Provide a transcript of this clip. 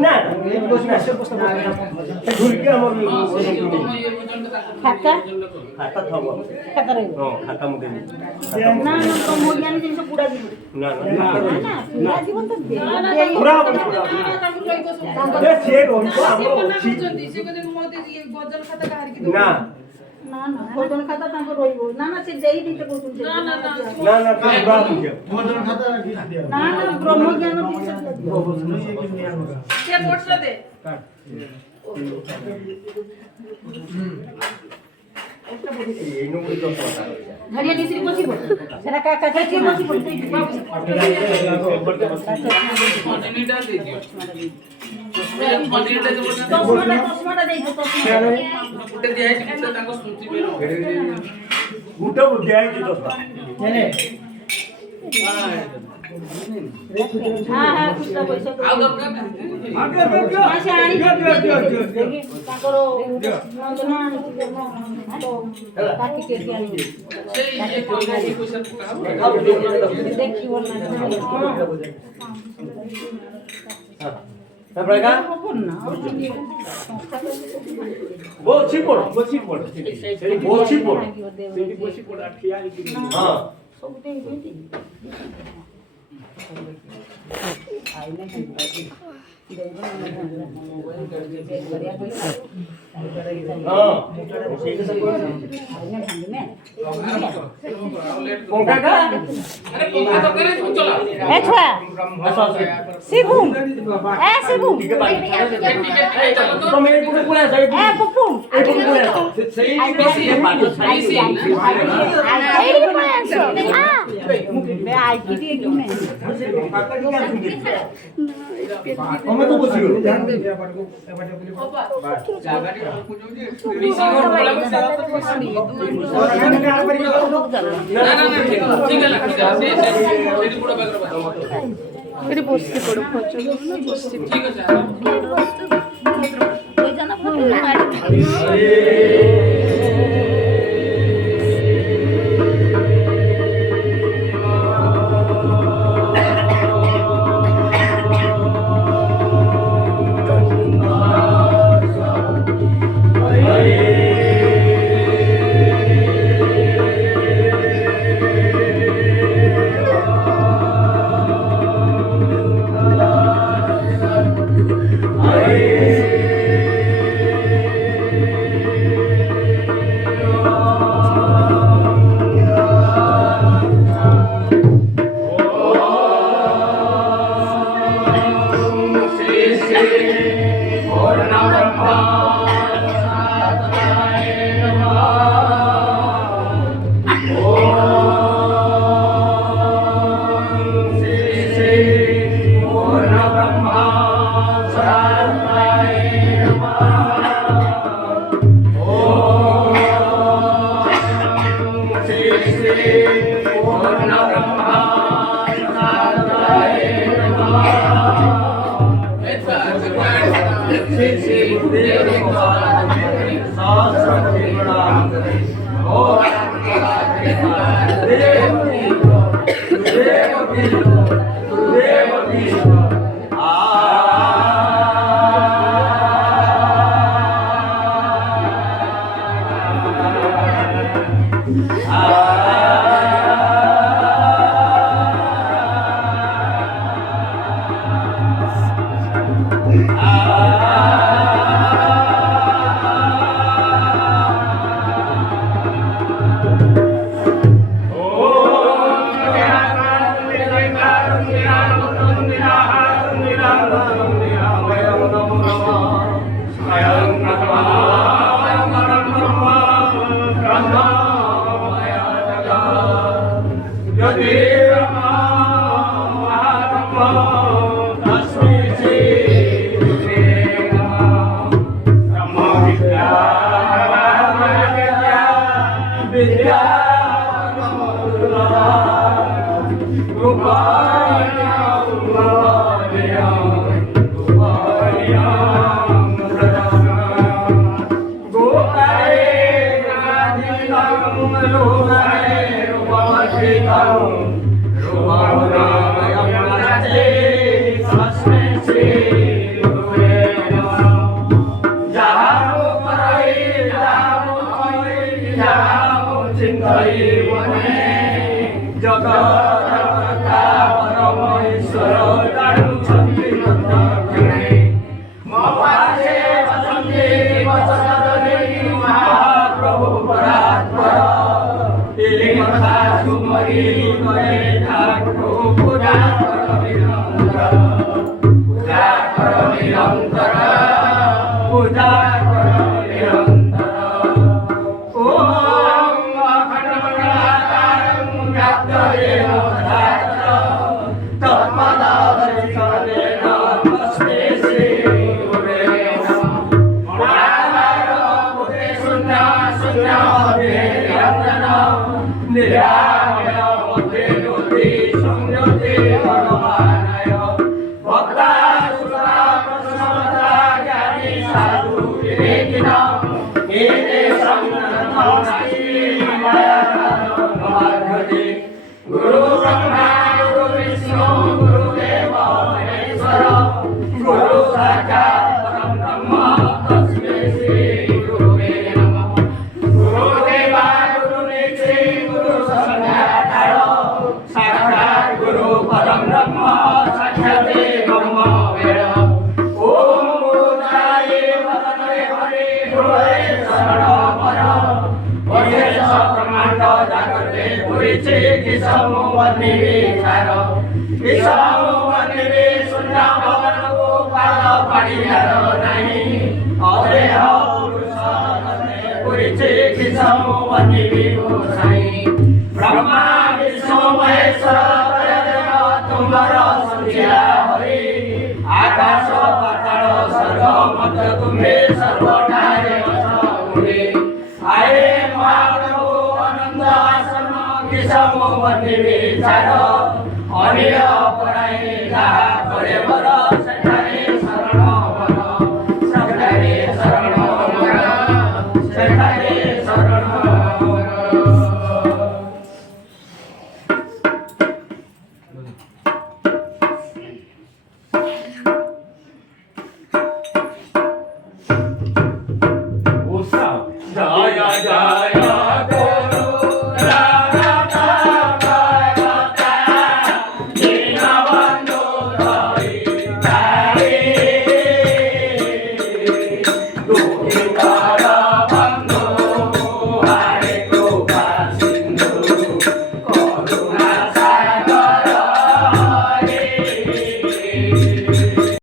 না ঘুরকে আমার খাতা খাতা থব খাতা রইব খাতা মুদে না না তো মোড়িয়ানি জিনিস পুরা দিব না না না পুরা দিব তো পুরা সে রইব আমরা না না না ভোজন খাতা তাঙ্ক রইব না না সে যেই দিতে বলুন না না পুরা বুঝে ভোজন খাতা কি দিয়া না না ব্রহ্মজ্ঞান দিতে কে পড়ছে দে এই নবুই তো কথা ধরিয়া নিসির বসিব সেটা কাকা কাছে বসিব কন্টিনিউটা দে দিও কন্টিনিউটা দেব না চশমাটা দেই তো ফুটে দিয়ে আছে কিন্তু তাঙ্ক স্মৃতি বেরো উঠো দেয় কি দোস্ত কেনে হ্যাঁ হ্যাঁ কুত্তা পয়সা আও দরকার না আচ্ছা আনি দেখি তাঙ্কর নন্দনা আনি তো বাকি কে কি আনি সেই এই পয়সা পকা দেখি বলনা তারপরে কা না বলছি পড় বলছি পড় হ্যাঁ ସବୁଠେ ହେଇଛି আরে পকা তো করে তুমি চলা ଛୁଆ ଶିବୁମ ଏ ଶିବୁମ তুমি এই পুরো পুরো যাই ଏ ପୁପୁମ এই পুরো পুরো সেই বেশি বেশি এইଠି ପଳେଇ ଆସ বে ଆଇକି ଟିକେ କିନେ তুমি তো বুঝিও জায়গাটি বেশি কোন বলা না না না ঠিক আছে ঠিক আছে সেই পুরো ব্যাগ এটি বসতে পড়ো খরচ না বসতে ঠিক আছে ওই জানা ফটো Thank you. साक्षात् परं ब्रह्म तस्मै श्री गुरुवे नमः। गुरुदेवा गुरुनिधे गुरु संज्ञातार साक्षात् गुरु परं ब्रह्म साक्षात् ब्रह्म वेद। ओम गुरुदाय वदने हरि गुरुवे शरण पर अशेष ब्रह्मांड जागृते पुरीचे किसम वन्निविचार किसम वन्निवि शून्य भवनको पाद पाडियार नाही अदेह पुरुष रत्ने पुरीचे किसम वन्निवि गोसाई ब्रह्मा विष्णु महेश्वर त्रयदेव तुम्हार संज्ञा हरि आकाश पाताल स्वर्ग मध्य तुम्हे सर्वठारे वसुरे आए महाप्रभु आनंद आश्रम किसम वन्निविचार अनिल पराई जहा करे बर